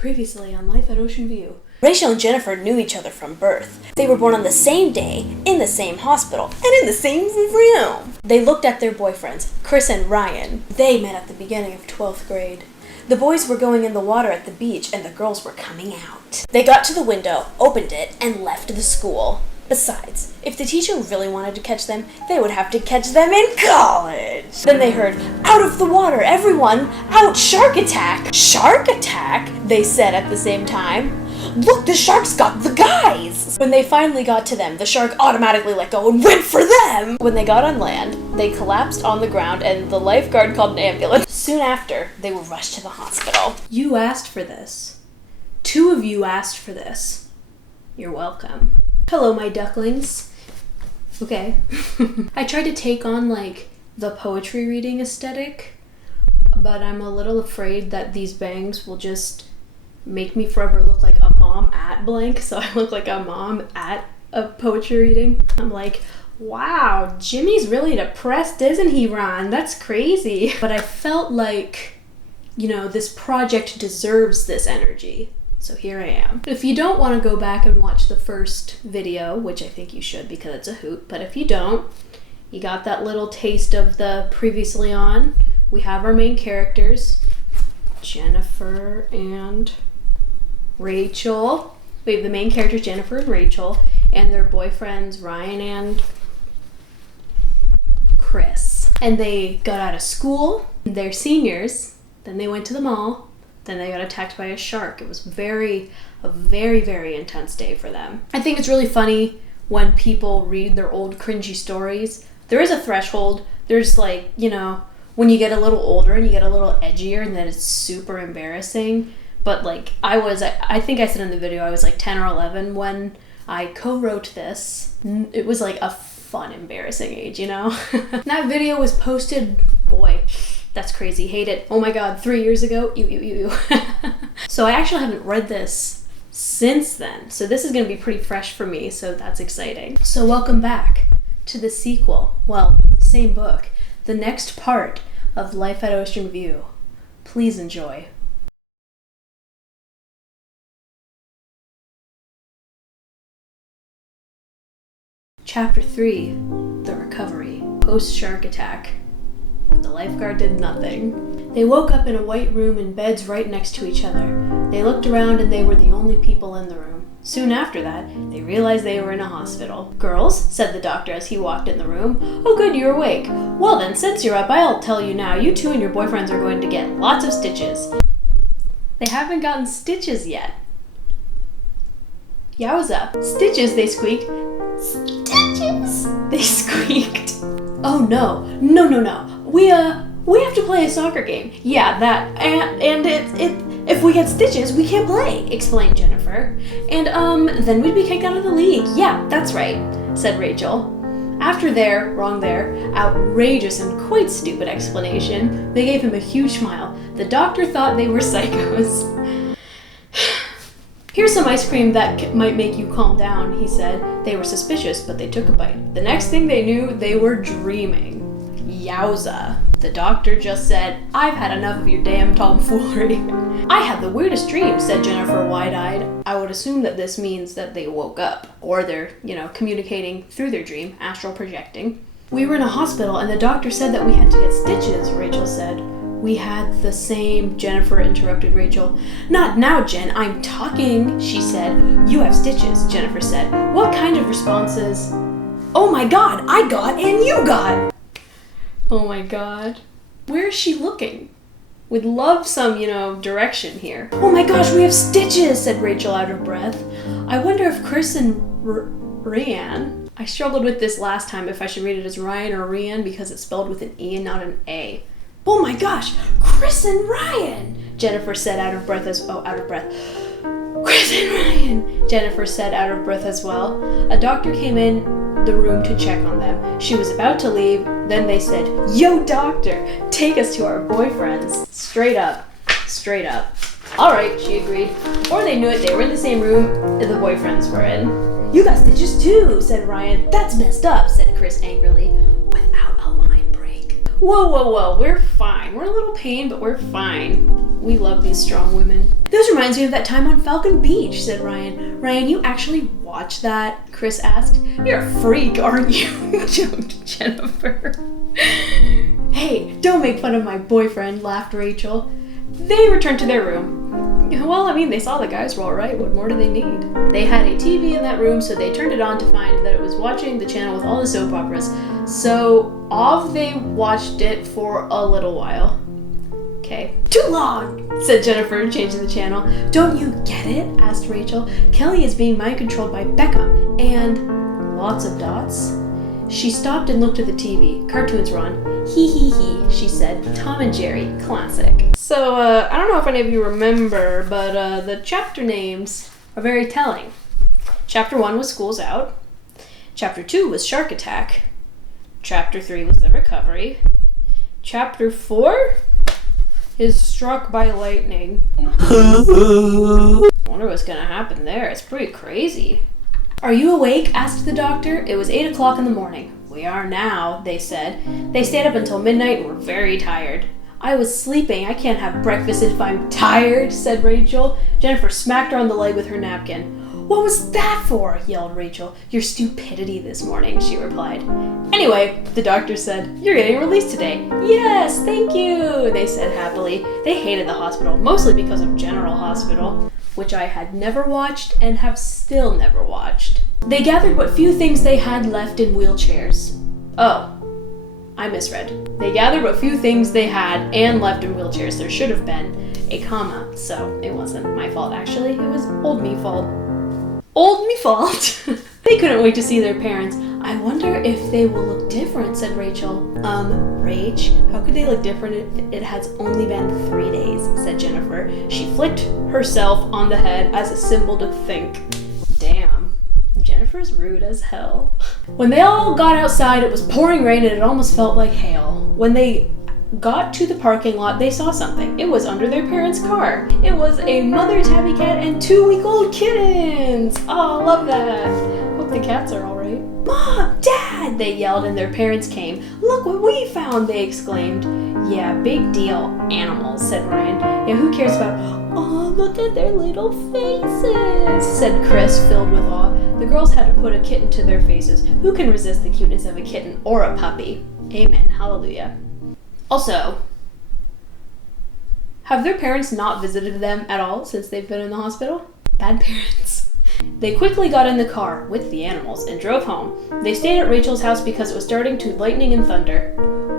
Previously on Life at Ocean View. Rachel and Jennifer knew each other from birth. They were born on the same day, in the same hospital, and in the same room. They looked at their boyfriends, Chris and Ryan. They met at the beginning of 12th grade. The boys were going in the water at the beach, and the girls were coming out. They got to the window, opened it, and left the school. Besides, if the teacher really wanted to catch them, they would have to catch them in college. Then they heard, "Out of the water, everyone! Out, shark attack!" "Shark attack?" they said at the same time. "Look, the shark's got the guys!" When they finally got to them, the shark automatically let go and went for them! When they got on land, they collapsed on the ground and the lifeguard called an ambulance. Soon after, they were rushed to the hospital. You asked for this. 2 of you asked for this. You're welcome. Hello, my ducklings. Okay. I tried to take on, the poetry reading aesthetic, but I'm a little afraid that these bangs will just make me forever look like a mom at blank, so I look like a mom at a poetry reading. I'm like, wow, Jimmy's really depressed, isn't he, Ron? That's crazy. But I felt like, this project deserves this energy. So here I am. If you don't want to go back and watch the first video, which I think you should because it's a hoot, but if you don't, you got that little taste of the previously on. We have our main characters, Jennifer and Rachel. We have the main characters, Jennifer and Rachel, and their boyfriends, Ryan and Chris. And they got out of school, they're seniors, then they went to the mall, then they got attacked by a shark. It was a very, very intense day for them. I think it's really funny when people read their old cringy stories. There is a threshold. There's when you get a little older and you get a little edgier and then it's super embarrassing. But I think I said in the video, I was 10 or 11 when I co-wrote this. It was a fun, embarrassing age, That video was posted, boy, that's crazy, hate it. Oh my god, 3 years ago, ew. So I actually haven't read this since then. So this is gonna be pretty fresh for me, so that's exciting. So welcome back to the sequel. Well, same book. The next part of Life at Ocean View. Please enjoy. Chapter 3, The Recovery, Post-Shark Attack. But the lifeguard did nothing. They woke up in a white room in beds right next to each other. They looked around and they were the only people in the room. Soon after that, they realized they were in a hospital. "Girls," said the doctor as he walked in the room. "Oh good, you're awake. Well then, since you're up, I'll tell you now, you two and your boyfriends are going to get lots of stitches." They haven't gotten stitches yet. Yowza. "Stitches," they squeaked. "Stitches," they squeaked. "Oh no. We have to play a soccer game." "Yeah, that, and if we get stitches, we can't play," explained Jennifer. "And, then we'd be kicked out of the league." "Yeah, that's right," said Rachel. After their outrageous and quite stupid explanation, they gave him a huge smile. The doctor thought they were psychos. "Here's some ice cream that might make you calm down," he said. They were suspicious, but they took a bite. The next thing they knew, they were dreaming. Yowza. The doctor just said, "I've had enough of your damn tomfoolery." "I had the weirdest dream," said Jennifer wide-eyed. I would assume that this means that they woke up, or they're, communicating through their dream, astral projecting. "We were in a hospital and the doctor said that we had to get stitches," Rachel said. "We had the same," Jennifer interrupted Rachel. "Not now, Jen, I'm talking," she said. "You have stitches," Jennifer said. "What kind of responses?" "Oh my god, I got and you got!" Oh my god. Where is she looking? We'd love some, direction here. "Oh my gosh, we have stitches," said Rachel out of breath. "I wonder if Chris and Ryan..." I struggled with this last time if I should read it as Ryan or Ryan because it's spelled with an E and not an A. "Oh my gosh, Chris and Ryan," Jennifer said out of breath "Chris and Ryan," Jennifer said out of breath as well. A doctor came in the room to check on them. She was about to leave, then they said, "Yo, doctor, take us to our boyfriends." Straight up. "All right," she agreed. Before they knew it, they were in the same room the boyfriends were in. "You got stitches too," said Ryan. "That's messed up," said Chris angrily, without a line break. Whoa, we're fine. We're a little pain, but we're fine. We love these strong women. This reminds me of that time on Falcon Beach, said Ryan. Ryan, you actually watched that? Chris asked. You're a freak, aren't you? joked Jennifer. Hey, don't make fun of my boyfriend, laughed Rachel. They returned to their room. Well, I mean, they saw the guys were alright. What more do they need? They had a TV in that room, so they turned it on to find that it was watching the channel with all the soap operas. So, off they watched it for a little while. Okay. Too long, said Jennifer, changing the channel. Don't you get it? Asked Rachel. Kelly is being mind-controlled by Beckham, and lots of dots. She stopped and looked at the TV. Cartoons were on. Hee hee hee, she said. Tom and Jerry, classic. So, I don't know if any of you remember, but the chapter names are very telling. Chapter 1 was School's Out. Chapter 2 was Shark Attack. Chapter 3 was The Recovery. Chapter 4 is Struck by Lightning. I wonder what's gonna happen there. It's pretty crazy. Are you awake? Asked the doctor. It was 8 o'clock in the morning. We are now, they said. They stayed up until midnight and were very tired. I was sleeping. I can't have breakfast if I'm tired, said Rachel. Jennifer smacked her on the leg with her napkin. What was that for? Yelled Rachel. Your stupidity this morning, she replied. Anyway, the doctor said, you're getting released today. Yes, thank you, they said happily. They hated the hospital, mostly because of General Hospital, which I had never watched and have still never watched. They gathered what few things they had left in wheelchairs. Oh, I misread. They gathered what few things they had and left in wheelchairs. There should have been a comma, so it wasn't my fault actually. It was old me fault. Old me fault. They couldn't wait to see their parents. I wonder if they will look different, said Rachel. Rach, how could they look different if it has only been 3 days, said Jennifer. She flicked herself on the head as a symbol to think. Damn, Jennifer's rude as hell. When they all got outside, it was pouring rain and it almost felt like hail. When they got to the parking lot, they saw something. It was under their parents' car. It was a mother tabby cat and 2-week-old kittens. Oh, love that. Hope the cats are alright. Mom, Dad, they yelled and their parents came. Look what we found, they exclaimed. Yeah, big deal. Animals, said Ryan. Yeah, who cares about... Oh, look at their little faces, said Chris, filled with awe. The girls had to put a kitten to their faces. Who can resist the cuteness of a kitten or a puppy? Amen. Hallelujah. Also, have their parents not visited them at all since they've been in the hospital? Bad parents. They quickly got in the car with the animals and drove home. They stayed at Rachel's house because it was starting to lightning and thunder.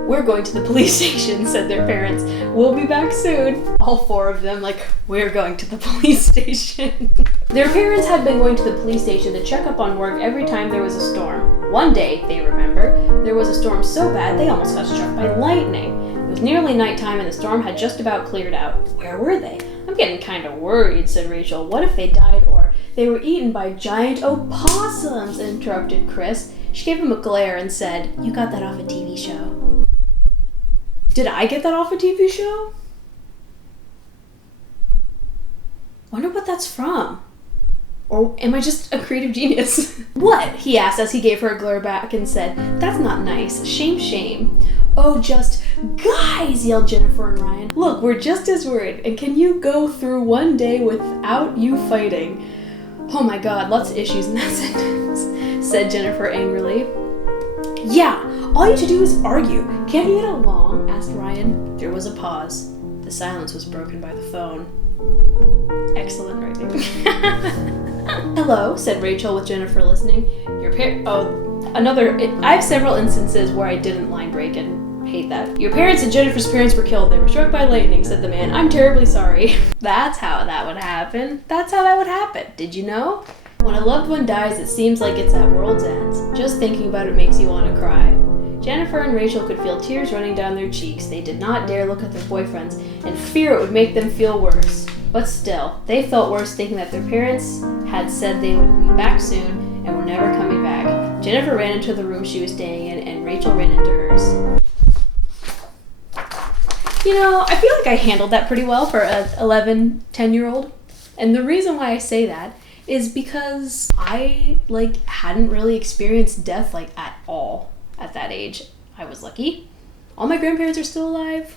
We're going to the police station, said their parents. We'll be back soon. All 4 of them, like, we're going to the police station. Their parents had been going to the police station to check up on work every time there was a storm. One day, they remember, there was a storm so bad they almost got struck by lightning. It was nearly nighttime and the storm had just about cleared out. Where were they? I'm getting kind of worried, said Rachel. What if they died or they were eaten by giant opossums, interrupted Chris. She gave him a glare and said, you got that off a TV show. Did I get that off a TV show? Wonder what that's from. Or am I just a creative genius? What? He asked as he gave her a glare back and said, that's not nice. Shame, shame. Oh, just guys, yelled Jennifer and Ryan. Look, we're just as worried. And can you go through one day without you fighting? Oh my God, lots of issues in that sentence, said Jennifer angrily. Yeah, all you have to do is argue. Can't you get along? Asked Ryan. There was a pause. The silence was broken by the phone. Excellent writing. Hello, said Rachel with Jennifer listening. I have several instances where I didn't line break and hate that. Your parents and Jennifer's parents were killed. They were struck by lightning, said the man. I'm terribly sorry. That's how that would happen. That's how that would happen. Did you know? When a loved one dies, it seems like it's at world's end. Just thinking about it makes you want to cry. Jennifer and Rachel could feel tears running down their cheeks. They did not dare look at their boyfriends and fear it would make them feel worse. But still, they felt worse thinking that their parents had said they would be back soon and were never coming back. Jennifer ran into the room she was staying in and Rachel ran into hers. You know, I feel like I handled that pretty well for an 11, 10-year-old. And the reason why I say that is because I, hadn't really experienced death, at all at that age. I was lucky. All my grandparents are still alive.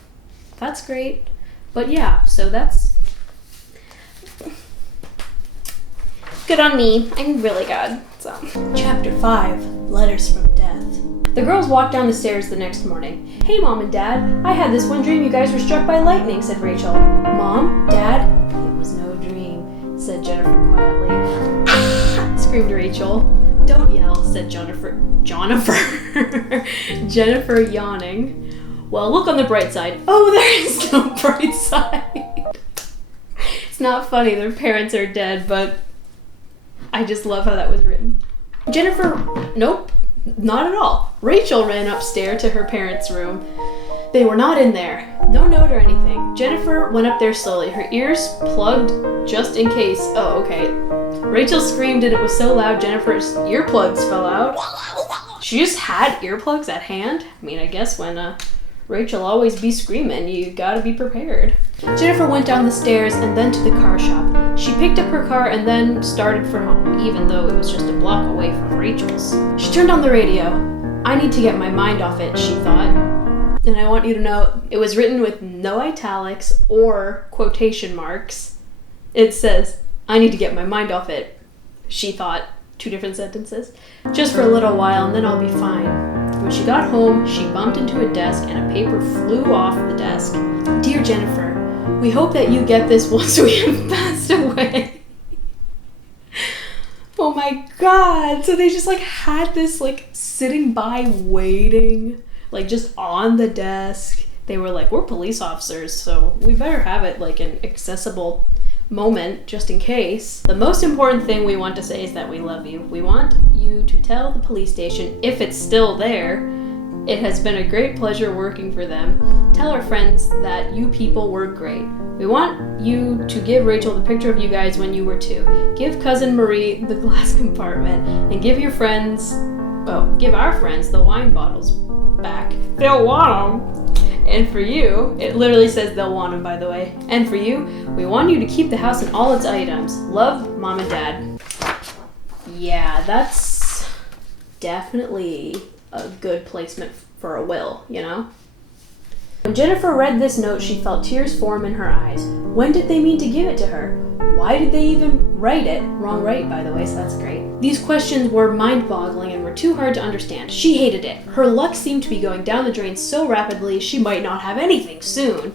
That's great. But yeah, so that's good on me. I'm really good. So, Chapter 5, Letters from Death. The girls walked down the stairs the next morning. "Hey, Mom and Dad, I had this one dream you guys were struck by lightning," said Rachel. "Mom? Dad? It was no dream," said Jennifer quietly. Screamed Rachel. "Don't yell," said Jennifer, yawning. "Well, look on the bright side." "Oh, there is no bright side." It's not funny, their parents are dead, but I just love how that was written. Nope, not at all. Rachel ran upstairs to her parents' room. They were not in there. No note or anything. Jennifer went up there slowly, her ears plugged just in case. Oh, okay. Rachel screamed and it was so loud Jennifer's earplugs fell out. She just had earplugs at hand? I mean, I guess when Rachel always be screaming, you gotta be prepared. Jennifer went down the stairs and then to the car shop. She picked up her car and then started for home, even though it was just a block away from Rachel's. She turned on the radio. "I need to get my mind off it," she thought. And I want you to know, it was written with no italics or quotation marks. It says, "I need to get my mind off it," she thought. 2 different sentences. "Just for a little while and then I'll be fine." When she got home, she bumped into a desk and a paper flew off the desk. "Dear Jennifer, we hope that you get this once we have passed away." Oh my god. So they just had this sitting by waiting, just on the desk. They were like, "We're police officers, so we better have it an accessible moment just in case." The most important thing we want to say is that we love you. We want you to tell the police station, if it's still there, it has been a great pleasure working for them. Tell our friends that you people were great. We want you to give Rachel the picture of you guys when you were 2. Give cousin Marie the glass compartment and give our friends the wine bottles back. They'll want them. And for you, it literally says they'll want them, by the way. And for you, we want you to keep the house and all its items. Love, Mom and Dad. Yeah, that's definitely a good placement for a will, you know? When Jennifer read this note, she felt tears form in her eyes. When did they mean to give it to her? Why did they even write it? Wrong write, by the way, so that's great. These questions were mind-boggling and were too hard to understand. She hated it. Her luck seemed to be going down the drain so rapidly she might not have anything soon.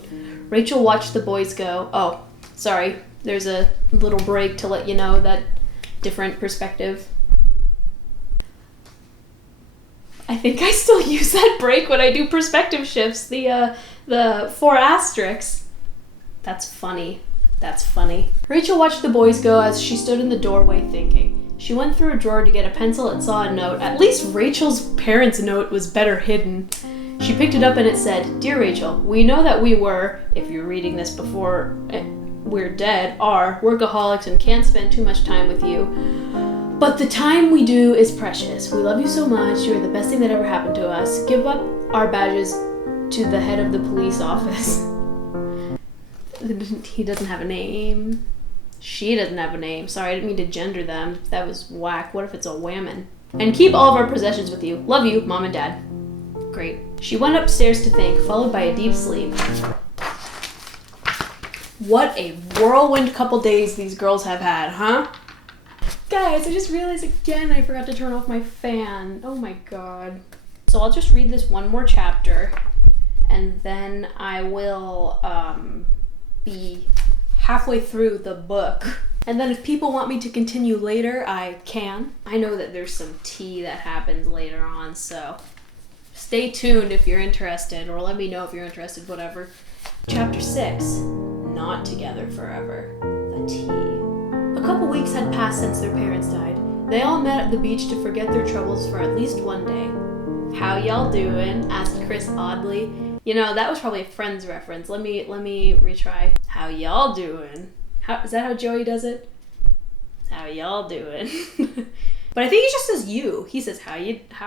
Rachel watched the boys go. Oh, sorry. There's a little break to let you know that different perspective. I think I still use that break when I do perspective shifts. The 4 asterisks. That's funny. That's funny. Rachel watched the boys go as she stood in the doorway thinking. She went through a drawer to get a pencil and saw a note. At least Rachel's parents' note was better hidden. She picked it up and it said, "Dear Rachel, we know that we were, if you're reading this before we're dead, are workaholics and can't spend too much time with you. But the time we do is precious. We love you so much. You are the best thing that ever happened to us. Give up our badges to the head of the police office." He doesn't have a name. She doesn't have a name. Sorry, I didn't mean to gender them. That was whack. What if it's a whammon? "And keep all of our possessions with you. Love you, Mom and Dad." Great. She went upstairs to think, followed by a deep sleep. What a whirlwind couple days these girls have had, huh? Guys, I just realized again I forgot to turn off my fan. Oh my god. So I'll just read this one more chapter, and then I will be halfway through the book. And then if people want me to continue later, I can. I know that there's some tea that happens later on, so stay tuned if you're interested, or let me know if you're interested, whatever. Chapter 6, Not Together Forever. The tea. A couple weeks had passed since their parents died. They all met at the beach to forget their troubles for at least one day. "How y'all doing?" asked Chris oddly. You know, that was probably a Friends reference. Let me retry. "How y'all doing?" Is that how Joey does it? "How y'all doing?" But I think he just says you. He says, how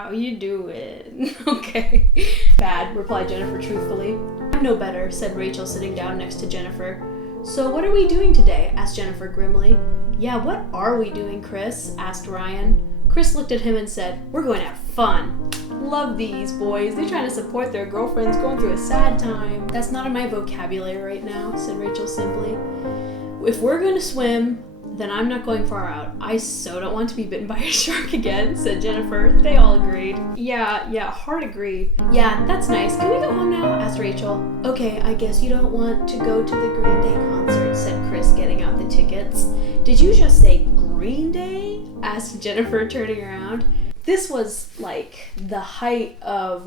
you doing?" Okay. "Bad," replied Jennifer truthfully. "I'm no better," said Rachel, sitting down next to Jennifer. "So what are we doing today?" asked Jennifer grimly. "Yeah, what are we doing, Chris?" asked Ryan. Chris looked at him and said, "We're going to have fun." Love these boys. They're trying to support their girlfriends going through a sad time. That's not in my vocabulary right now, said Rachel simply. If we're going to swim, then I'm not going far out. I so don't want to be bitten by a shark again, said Jennifer. They all agreed. Yeah, hard agree. Yeah, that's nice. Can we go home now? Asked Rachel. Okay, I guess you don't want to go to the Green Day concert, said Chris, getting out the tickets. Did you just say Green Day? Asked Jennifer, turning around. This was like the height of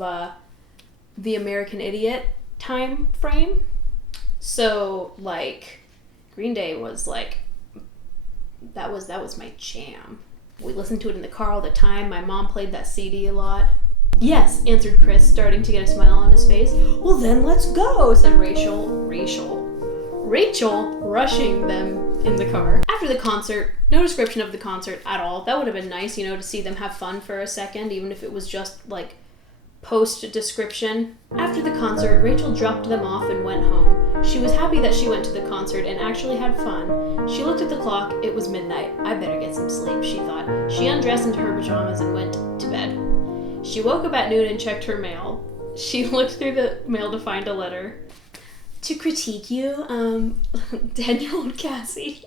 the American Idiot time frame. So like Green Day was like, that was my jam. We listened to it in the car all the time. My mom played that CD a lot. Yes, answered Chris, starting to get a smile on his face. Well then let's go, said Rachel, rushing them in the car. After the concert, no description of the concert at all. That would have been nice, to see them have fun for a second, even if it was just like post-description. After the concert, Rachel dropped them off and went home. She was happy that she went to the concert and actually had fun. She looked at the clock. It was midnight. I better get some sleep, she thought. She undressed into her pajamas and went to bed. She woke up at noon and checked her mail. She looked through the mail to find a letter. To critique you, Daniel and Cassie.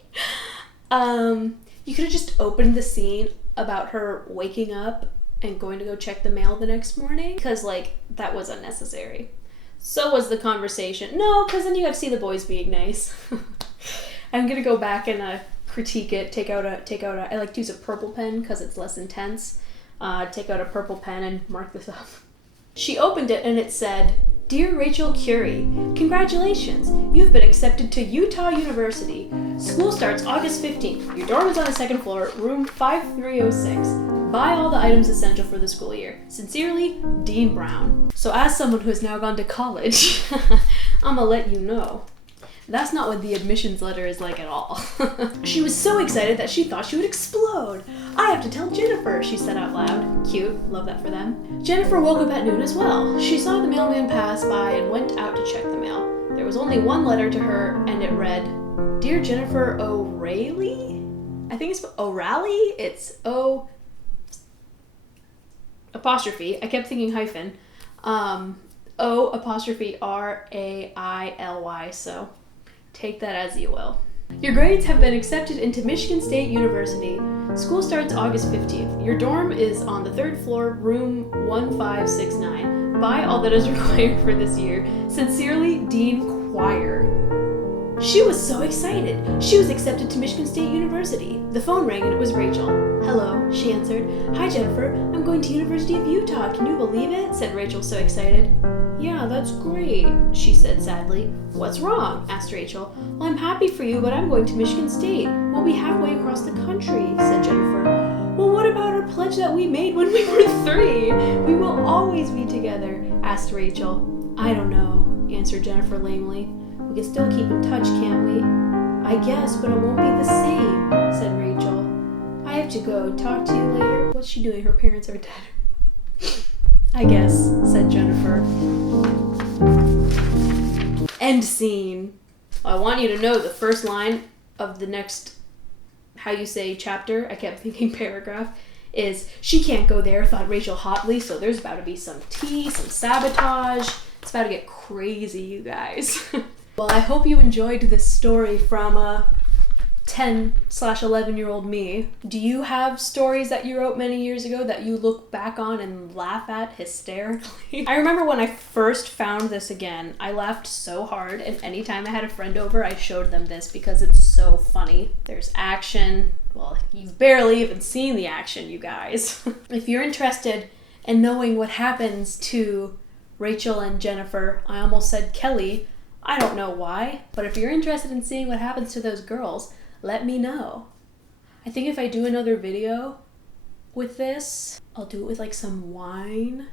You could have just opened the scene about her waking up and going to go check the mail the next morning, because that was unnecessary. So was the conversation. No, because then you got to see the boys being nice. I'm gonna go back and critique it. Take out a. I like to use a purple pen because it's less intense. Take out a purple pen and mark this up. She opened it and it said, "Dear Rachel Curie, congratulations! You've been accepted to Utah University. School starts August 15th. Your dorm is on the second floor, room 5306. Buy all the items essential for the school year. Sincerely, Dean Brown." So as someone who has now gone to college, I'm gonna let you know. That's not what the admissions letter is like at all. She was so excited that she thought she would explode. "I have to tell Jennifer," she said out loud. Cute, love that for them. Jennifer woke up at noon as well. She saw the mailman pass by and went out to check the mail. There was only one letter to her, and it read, "Dear Jennifer O'Reilly?" I think it's O'Reilly? It's O apostrophe. I kept thinking hyphen. O apostrophe RAILY, so take that as you will. "Your grades have been accepted into Michigan State University. School starts August 15th. Your dorm is on the third floor, room 1569. Buy all that is required for this year. Sincerely, Dean Choir." She was so excited. She was accepted to Michigan State University. The phone rang and it was Rachel. "Hello," she answered. "Hi, Jennifer. I'm going to University of Utah. Can you believe it?" said Rachel, so excited. "Yeah, that's great," she said sadly. "What's wrong?" asked Rachel. "Well, I'm happy for you, but I'm going to Michigan State. We'll be halfway across the country," said Jennifer. "Well, what about our pledge that we made when we were 3? We will always be together," asked Rachel. "I don't know," answered Jennifer lamely. "We can still keep in touch, can't we?" "I guess, but it won't be the same," said Rachel. "I have to go. Talk to you later." What's she doing? Her parents are dead. "I guess," said Jennifer. End scene. I want you to know the first line of the next, how you say chapter, I kept thinking paragraph, is, "She can't go there," thought Rachel hotly, so there's about to be some tea, some sabotage. It's about to get crazy, you guys. Well, I hope you enjoyed this story from 10/11-year-old me. Do you have stories that you wrote many years ago that you look back on and laugh at hysterically? I remember when I first found this again, I laughed so hard, and anytime I had a friend over, I showed them this because it's so funny. There's action. Well, you've barely even seen the action, you guys. If you're interested in knowing what happens to Rachel and Jennifer, I almost said Kelly, I don't know why, but if you're interested in seeing what happens to those girls, let me know. I think if I do another video with this, I'll do it with some wine,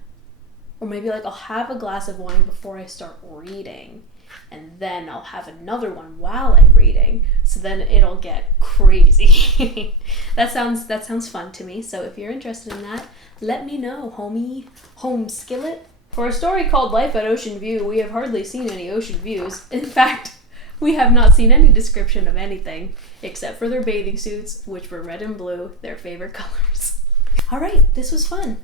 or maybe I'll have a glass of wine before I start reading, and then I'll have another one while I'm reading, so then it'll get crazy. That sounds fun to me, so if you're interested in that, let me know, homie. Home skillet. For a story called Life at Ocean View, we have hardly seen any ocean views. In fact, we have not seen any description of anything, except for their bathing suits, which were red and blue, their favorite colors. All right, this was fun.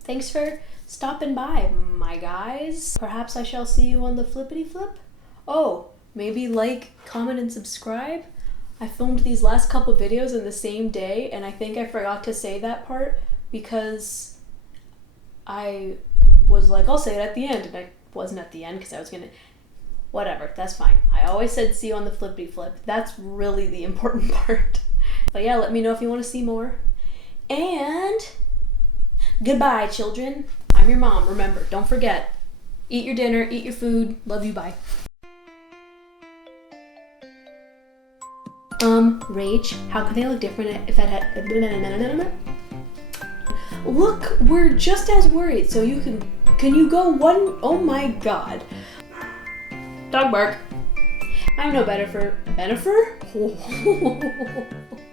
Thanks for stopping by, my guys. Perhaps I shall see you on the flippity flip. Oh, maybe like, comment, and subscribe. I filmed these last couple videos in the same day, and I think I forgot to say that part because I was like, I'll say it at the end, and I wasn't at the end because I was gonna, whatever, that's fine. I always said see you on the flippity flip. That's really the important part. But yeah, let me know if you want to see more. And goodbye, children. I'm your mom. Remember, don't forget, eat your dinner, eat your food. Love you, bye. Rage, how could they look different if I had... Look, we're just as worried, so you can you go one... Oh my god. Dog bark. I'm no better for... Benefer?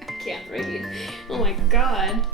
I can't read. Oh my god.